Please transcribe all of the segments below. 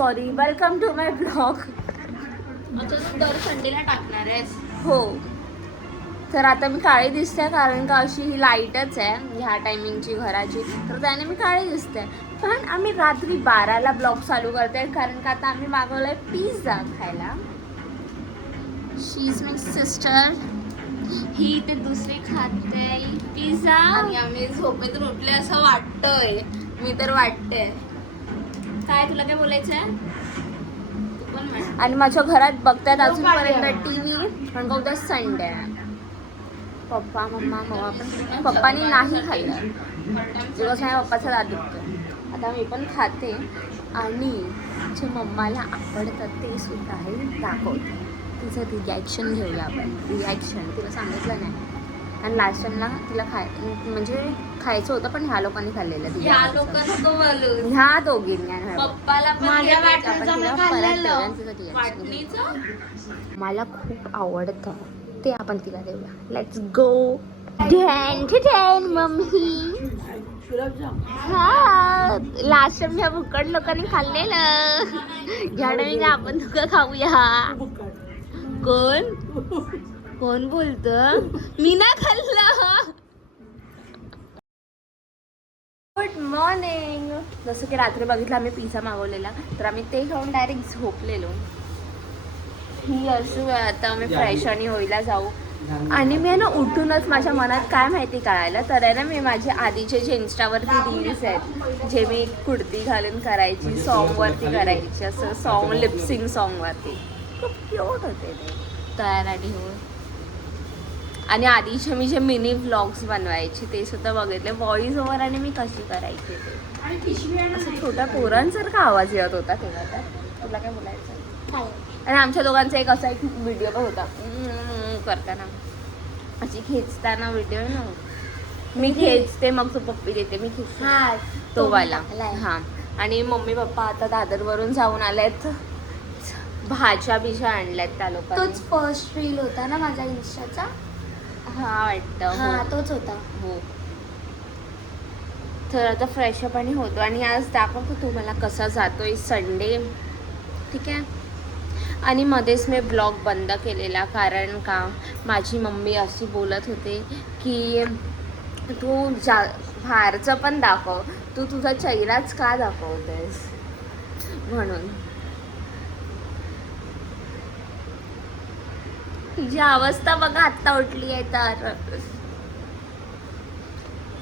Sorry, welcome to my blog. अच्छा, तू दर संडेला टाकणार आहेस? हो. तर आता मी काळी दिसते कारण का अशी ही लाईटच आहे ह्या टायमिंगची घराची, तर त्याने मी काळी दिसते. पण आम्ही रात्री 12ला ब्लॉग चालू करते कारण का आता आम्ही मागवलाय पिझ्झा खायला. शी इज माय सिस्टर. ही ते दुसरी खाते पिझ्झा आणि आम्ही झोपेतून उठले असं वाटतंय. मी तर वाटते. काय तुला काय बोलायचंय? तू पण म्हण. आणि माझ्या घरात बघतात अजूनपर्यंत टीव्ही कारण का उद्या संडे आहे. पप्पा मम्मा पण पप्पानी नाही खाल्लं बिकॉज माझ्या पप्पाचा दात दुखतो. आता मी पण खाते आणि जे मम्माला आवडतं ते सुद्धा आहे दाखवते. तिचं रिॲक्शन घेऊया आपण. रिॲक्शन तिला सांगितलं नाही. आणि लास्ट टाइमला तिला म्हणजे खायचं होतं पण ह्या लोकांनी खाल्लेलं. ह्या लोक नको बोलू. ह्या दोघींनी पप्पाला पण माझ्या आपण वाटणीचं तिला मी खाल्लेलं. परत देऊया, तिचं reaction घेऊया. वाटणीचं मला खूप आवडतं ते आपण तिला देऊया. Let's go. ढॅन मम्मी. हा लास्ट टाइम ह्या भुक्कड लोकांनी खाल्लेलं. ह्या टाइम आपण तुका खाऊया. कोण कोण बोलत? मी ना खाल्लं. Good morning. जसं की रात्री बघितलं आम्ही पिझ्झा मागवलेला, तर आम्ही ते खाऊन डायरेक्ट झोपलेलो. ही असू आता आम्ही फ्रेश आणि होईला जाऊ. आणि मी ना उठूनच माझ्या मनात काय माहिती कळायला, तर आहे ना मी माझे आधीचे जे इंस्टावरती रील्स आहेत जे मी कुर्ती घालून करायची, सॉन्गवरती करायची, असं सॉन्ग लिपसिंग सॉन्गवरती खूप क्यूट होते ते तयार आणि होऊन. आणि आधीचे मी जे मिनी व्लॉग्स बनवायचे ते सुद्धा बघितले, व्हॉइस ओव्हर आणि मी कशी करायची ते. असं छोट्या पोरांसारखा आवाज येत होता तेव्हा. तर तुला काय बोलायचं? आणि आमच्या दोघांचा एक असा एक व्हिडिओ पण होता करताना, अशी खेचताना व्हिडिओ ना. मी खेचते मग तो पप्पी देते, मी खेचते तो वाला. हां. आणि मम्मी पप्पा आता दादरवरून जाऊन आलेत, भाज्या बिज्या आणल्यात त्या लोकांनी. तोच फर्स्ट रील होता ना माझा इंस्टाचा? हा वाटतं. हा तोच होता. हो. तर आता फ्रेशअप आणि होतो आणि आज दाखवतो तुम्हाला कसा जातोय संडे. ठीक आहे. आणि मध्येच मी ब्लॉग बंद केलेला कारण का माझी मम्मी अशी बोलत होते की तू बाहेरचं पण दाखव, तू तुझा चेहराच का दाखवतेस म्हणून. तिची अवस्था बघा आत्ता उठली आहे. तर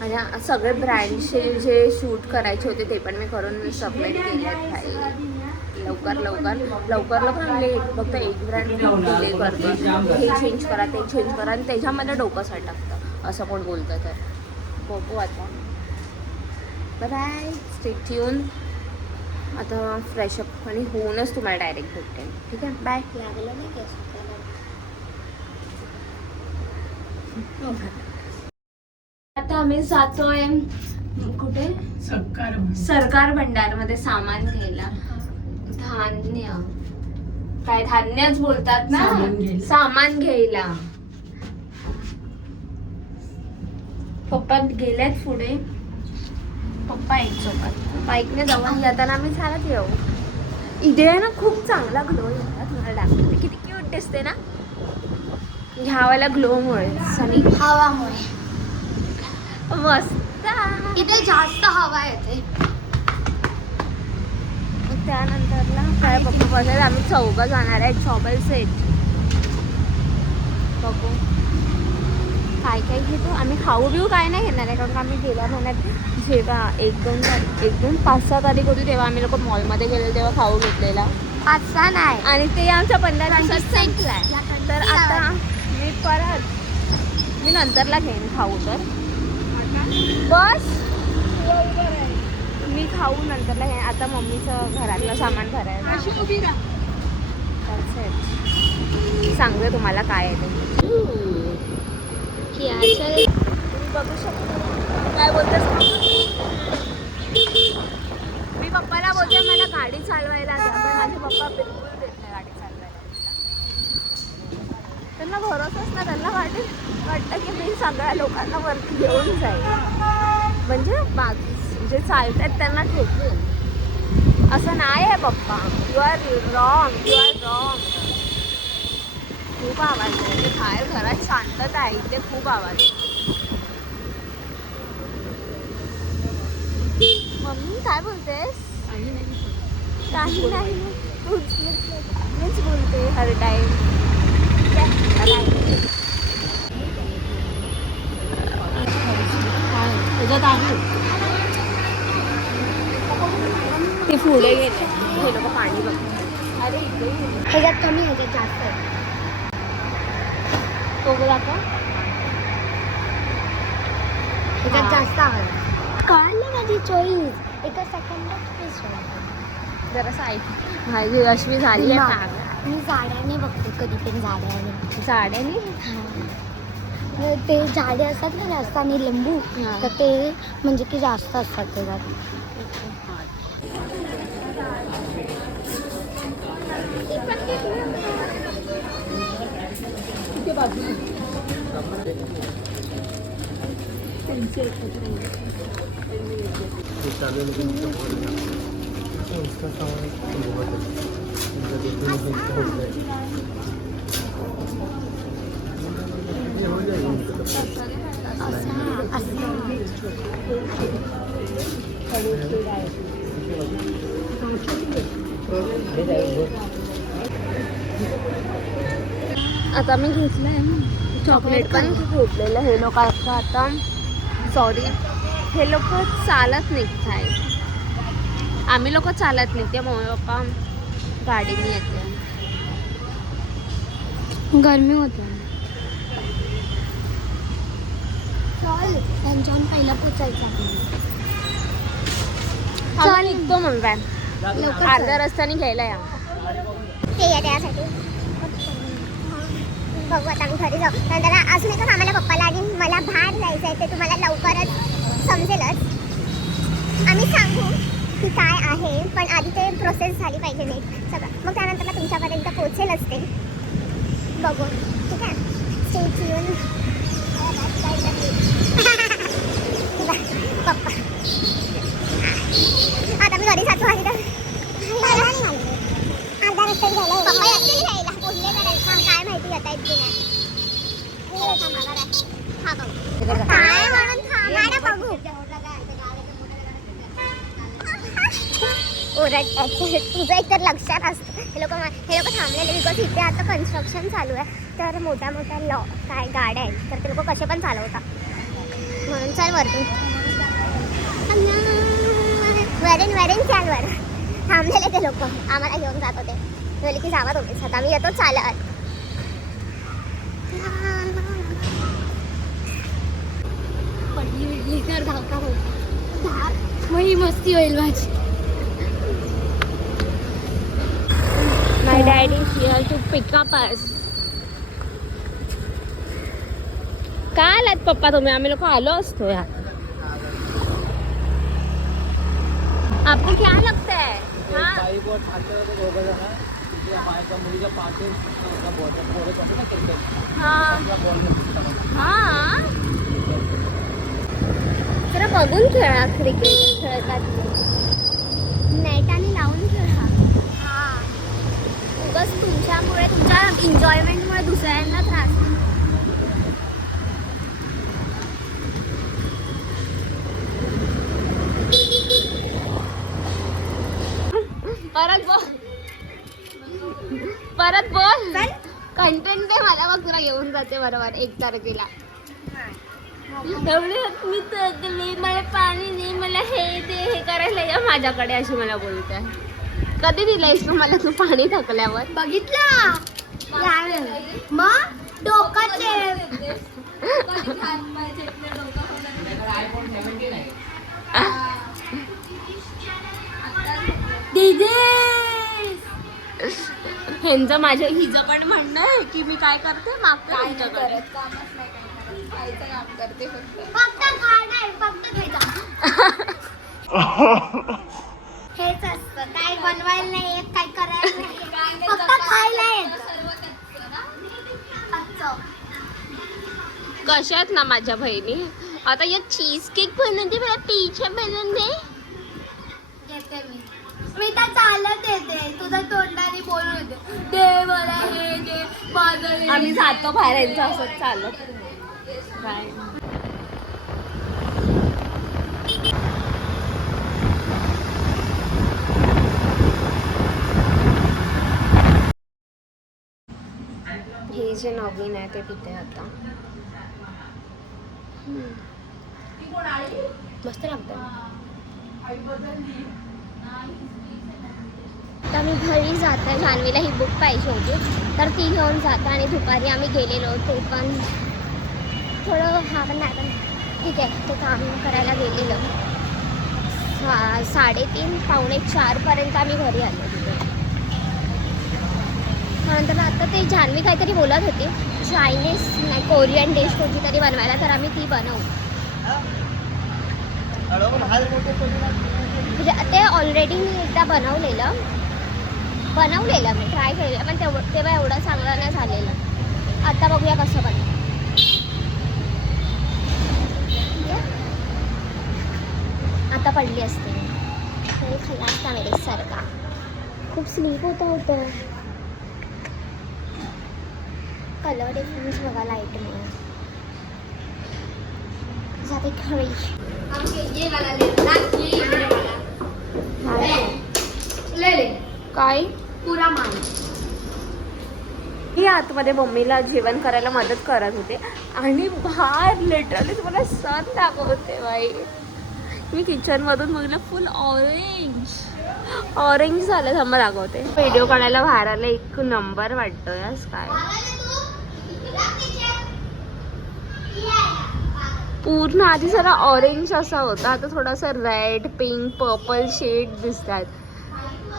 आणि सगळे ब्रँडचे जे शूट करायचे होते ते पण मी करून सबमिट केले आहेत. लवकर लेट फक्त एक ब्रँड डिले करते, हे चेंज करा ते चेंज करा आणि त्याच्यामध्ये डोकं सटकतं असं कोण बोलतं. तर बघू आता. Bye, stay tuned. आता फ्रेशअप आणि होऊनच तुम्हाला डायरेक्ट भेटते. ठीक आहे, बाय. लागलं नाही का? आता आम्ही जातोय कुठे? सरकार भंडारमध्ये सामान घ्यायला. धान्य काय धान्यच बोलतात ना, सामान घ्यायला. पप्पा गेलेत पुढे. पप्पा एक सोबत बाईकने जाऊ आणि येताना आम्ही चालत येऊ. इथे आहे ना खूप चांगला ग्लो येतात. तुम्हाला दाखवते किती क्यूट दिसते ना ह्यावाला ग्लोमुळे आणि हवामुळे. मस्त. इथे जास्त हवा येते. त्यानंतरला काय पप्पा बसायला आम्ही चौघं जाणार आहे. चॉबल सेट बघू काय काय घेतो. आम्ही खाऊ बिऊ काय नाही घेणार आहे कारण का आम्ही गेल्या महिन्यात जेव्हा एक दोन 5-6 तारीख होती तेव्हा आम्ही लोक मॉलमध्ये गेलो तेव्हा खाऊ घेतलेला. 5-6 नाही आणि ते आमच्या 15 दिवसात संपलाय. तर आता मी नंतरला घेईन खाऊ. तर बस मी खाऊ नंतरला घेईन. आता मम्मीचं घरातलं सामान भरायला सांगते तुम्हाला काय आहे ते. तुम्ही बघू शकता. काय बोलतेस? मी पप्पाला बोलते मला गाडी चालवायला द्या, पण माझे पप्पा बिलकुल देत नाही गाडी चालवायला. त्यांना भरोसाच ना. त्यांना वाटतं की मी सगळ्या लोकांना वरती घेऊन जाईल, म्हणजे बाकी जे चालतात त्यांना ठोकून. असं नाही आहे पप्पा. You are wrong, you are wrong. खूप आवाज आहे. ते बाहेर घरात शांतता आहे, इथे खूप आवाज आहे. मम्मी काय बोलतेस? काही नाही, मीच बोलते हर टाइम. ते पुढे गेले, हे लोक पाणी बघतात. अरे इथे ह्याच्यात कमी ह्याच्यात जास्त आहे. तो बोला का ह्याच्यात जास्त आहे. कळलं माझी चॉईस. एका सेकंदात फिक्स होईल. जरासं ऐक. माझी रश्मी झाली आहे पागल. मी जाड्याने बघते कधी पण जाड्याने. साड्याने ते जाडे असतात ना जास्त आणि लिंबू हा. तर ते म्हणजे की जास्त असतात त्याच्यात. आता मी घेतलंय चॉकलेट पण घेतलेलं. हे लोक आता सॉरी हे लोक चालत निघत आहेत. आम्ही लोक चालत निघते. मम्मी पप्पा गाडीने येते. गरमी होते. चल त्यांच्याहून पहिला पोचायचं. चल निघतो म्हणताय. लवकर अर्ध्या रस्त्याने घ्यायला या. ते या त्यासाठी बघू आता आम्ही घरी जाऊ. नंतर अजून एकच आम्हाला पप्पाला आणि मला बाहेर जायचं आहे. ते तुम्हाला लवकरच समजेलच. आम्ही सांगू की काय आहे पण आधी ते प्रोसेस झाली पाहिजे नाही सगळं. मग त्यानंतर तुमच्यापर्यंत पोहोचेलच ते. बघू ठीक आहे. Stay tune. पप्पा आता मी घरी जातो. आणि अर्धा रस्ता घ्यायला पप्पा येतील घ्यायला. बोलले करायचं काय माहिती येता येत की नाही. हा बघू काय म्हणून थांबा ना बघू. ओरडतात. तुझं एक तर लक्षात असतं. हे लोक थांबलेले बिकॉज इथे आता कन्स्ट्रक्शन चालू आहे. तर मोठ्या काय गाड्या आहेत तर ते लोक कसे पण चालवतात म्हणून. चल वरती वरीन चालवर थांबलेले ते लोक आम्हाला घेऊन जात होते. बोलले की जावा तुम्हीच. आता आम्ही येतो चालत. पडली विडली तर धावता मग मस्ती होईल माझी. My daddy here to pick up us. का आलात पप्पा तुम्ही? आम्ही लोक आलो असतो यार. आपको क्या लगता है? हाँ जरा बघून खेळा. क्रिकेट खेळतात नेटाने लावून खेळा. हां उगाच तुमच्यामुळे तुमच्या एन्जॉयमेंटमुळे दुसऱ्यांना त्रास. परत बोल. कंटेंट दे मला. मग तुला घेऊन जाते बरोबर 1 तारखेला. एवढी मी थकली, मला पाणी दे, मला हे दे, हे करायला या माझ्याकडे अशी मला बोलते. कधी दिलायस तू मला तू पाणी थकल्यावर? बघितलं मग डोकाचे ह्यांचं माझ्या हिचं पण म्हणणं आहे की मी काय करते मागते तुमच्याकडे. फक्त खाणार फक्त हेच असतं. काय बनवायला नाही येत काय करायला नाही फक्त खायला येत. कशा आहेत ना माझ्या बहिणी. आता या चीज केक बनवते. मला टीचर बनवून दे. घेते मी. मी तर चालत येते तुझं तोंडाने बोलू येते दे मला हे दे माझं हे. आम्ही जातो बाहेर यांचं असंच चालत काय. हे जे नवीन आहे ते पिते आता. मस्त लागतं. आता मी घरी जाते जान्हवीला ही बुक पाहिजे होती तर ती घेऊन जाते आणि दुपारी आम्ही गेलेलो ते पण थोडं हा पण नाही पण ठीक आहे ते काम करायला गेलेलं 3:30-4:45 आम्ही घरी आलो तिथे. नंतर आता ते जान्हवी काहीतरी बोलत होती चायनीज नाही कोरियन डिश कोणती तरी बनवायला तर आम्ही ती बनवू. म्हणजे ते ऑलरेडी मी एकदा बनवलेलं मी ट्राय केलेलं पण तेव्हा एवढं चांगलं नाही झालेलं. आता बघूया कसं बनवू. आता पडली असते तरी खाल्ला असता मेरेसारखा. खूप स्लीप होतं कलर डिफरन्स बघा लाईटमुळे. जाते घरी. काय पुरा मान मी आतमध्ये मम्मीला जेवण करायला मदत करत होते आणि बाहेर लिटरली तुम्हाला सण दाखवते बाई. मी किचनमधून बघितलं फुल ऑरेंज झालं थांबा दाखवते. व्हिडिओ काढायला बाहेर आला एक नंबर वाटतोय यास काय. पूर्ण आधी जरा ऑरेंज असा होता आता थोडासा रेड पिंक पर्पल शेड दिसतात.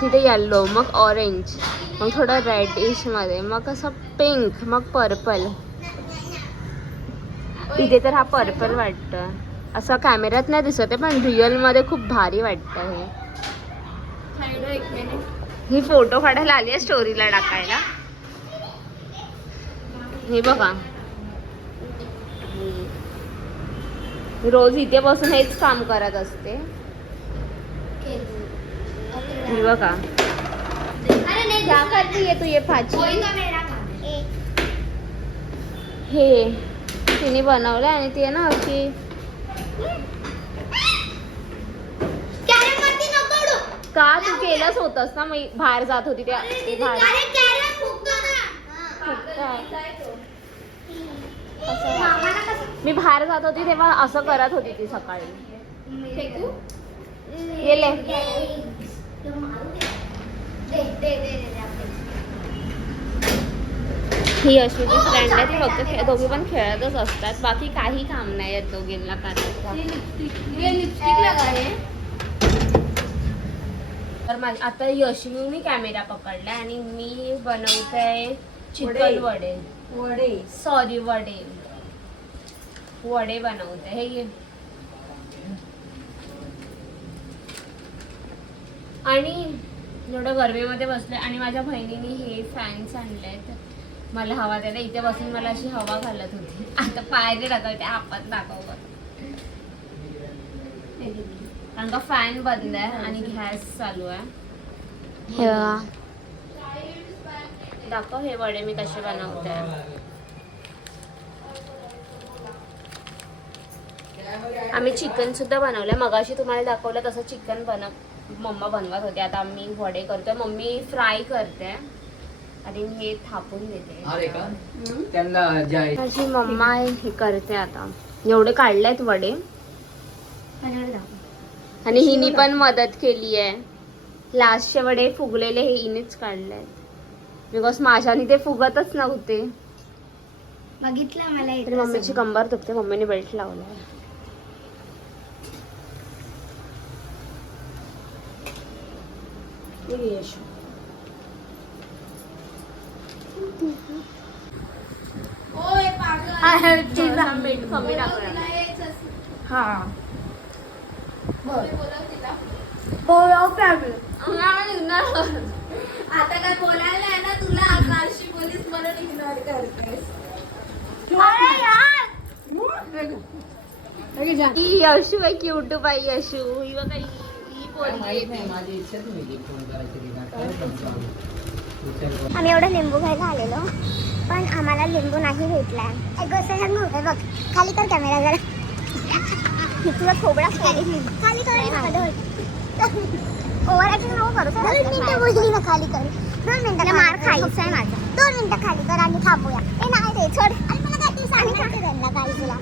तिथे येल्लो मग ऑरेंज मग थोडं रेडिश मध्ये मग असं पिंक मग पर्पल. इथे तर हा पर्पल वाटतं असं कॅमेऱ्यात नाही दिसत आहे पण रिअल मध्ये खूप भारी वाटतं हे. ही फोटो काढायला आली आहे स्टोरीला टाकायला. हे बघा रोज इथे बसून हेच काम करत असते. हे बघा क्या करती है तू ये फाची. हे तिने बनवलं आणि ती आहे ना अशी का तू केलंच होतस ना मी बाहेर जात होती त्या बाहेर. मी बाहेर जात होती तेव्हा असं करत होती ती सकाळी. गेले ही अश्विनी फ्रेंड आहे ती फक्त दोघी पण खेळतच असतात बाकी काही काम नाही आहेत दोघींना करायचं. तर माझी आता यशवीने कॅमेरा पकडलाय आणि मी बनवते चिकन वडे बनवते. हे घे. आणि एवढं गरमीमध्ये बसले आणि माझ्या बहिणीने हे फॅन्स आणलेत मला हवा द्यायला. इथे बसून मला अशी हवा घालत होती. आता पायरी दाखवते हातात दाखव कारण का फॅन बंद आहे आणि गॅस चालू आहे. हे बघा दाखव हे वडे मी कसे बनवते. आम्ही चिकन सुद्धा बनवलंय. मगाशी तुम्हाला दाखवलं तसं चिकन मम्मा बनवत होते. आता आम्ही वडे करतोय. मम्मी फ्राय करते आणि हे थापून देते. माझी मम्मा हे करते आता. एवढे काढलेत वडे आणि हिनी पण मदत केली आहे. लास्टचे वडे फुगलेले हे हिनेच काढले बिकॉज माझ्याने ते फुगतच नव्हते. बघितलं मला तरी मम्मीची कंबर दुखते. मम्मीने बेल्ट लावलाय. मीठ कमी टाकलं. हा आता काय बोलायला नाही ना तुला. आकाशी पोलीस म्हणून इग्नोर करतेस. ही यशू आहे क्यूट बाई. यशू ही बघा ही पोरगी आहे. माझी इच्छाच नाही फोन करायची तिला. खरंच सांगतो आम्ही. विचार आम्ही एवढं लिंबू घ्यायला आलेलो पण आम्हाला लिंबू नाही भेटला. एक गोष्ट सांगू हे बघ खाली कर कॅमेरा जरा तुला थोबडा खाली कर ओव्हर ऍक्टिंग नको करू 2 मिनिटं बोलली ना खाली कर 2 मिनिटं मार खायचा आहे माझा 2 मिनिटं खाली कर आणि थांबूया ए नाही रे सोड अरे मला काय तू सांगितलं त्यांना काय तुला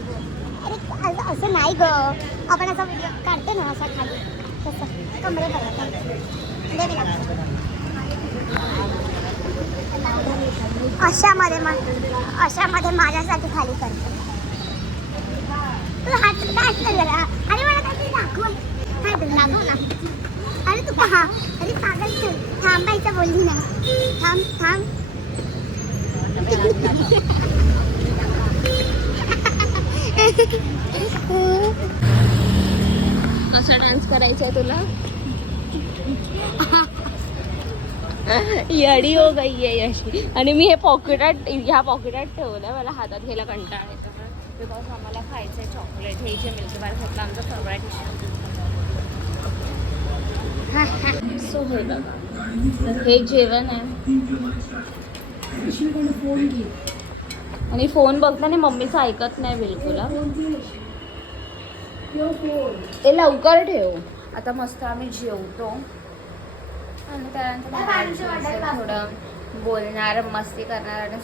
अरे असं नाही ग आपण असं व्हिडिओ काढते ना असं खाली तसं कमरे अशामध्ये माझ्यासाठी खाली करते तू हात काय केलेला अरे मला काहीतरी दाखव काय तरी दाखव ना अरे तू पहा अरे पागल तू थांबायचं बोलली ना थांब थांब कसं डान्स करायचंय तुला येडी हो गई आहे अशी आणि मी हे पॉकेटात ह्या पॉकेटात ठेवलं मला हातात घ्यायला कंटाळा येतो बिकॉज आम्हाला खायचं आहे चॉकलेट हे जे मिल्की बार घेतलं आमचं फेवरेट सो हे बघा हे जेवण आहे आणि फोन बघताना मम्मीचं ऐकत नाही बिलकुल ते लवकर ठेव आता मस्त आम्ही जेवतो आणि त्यानंतर थोडं बोलणार मस्ती करणार आणि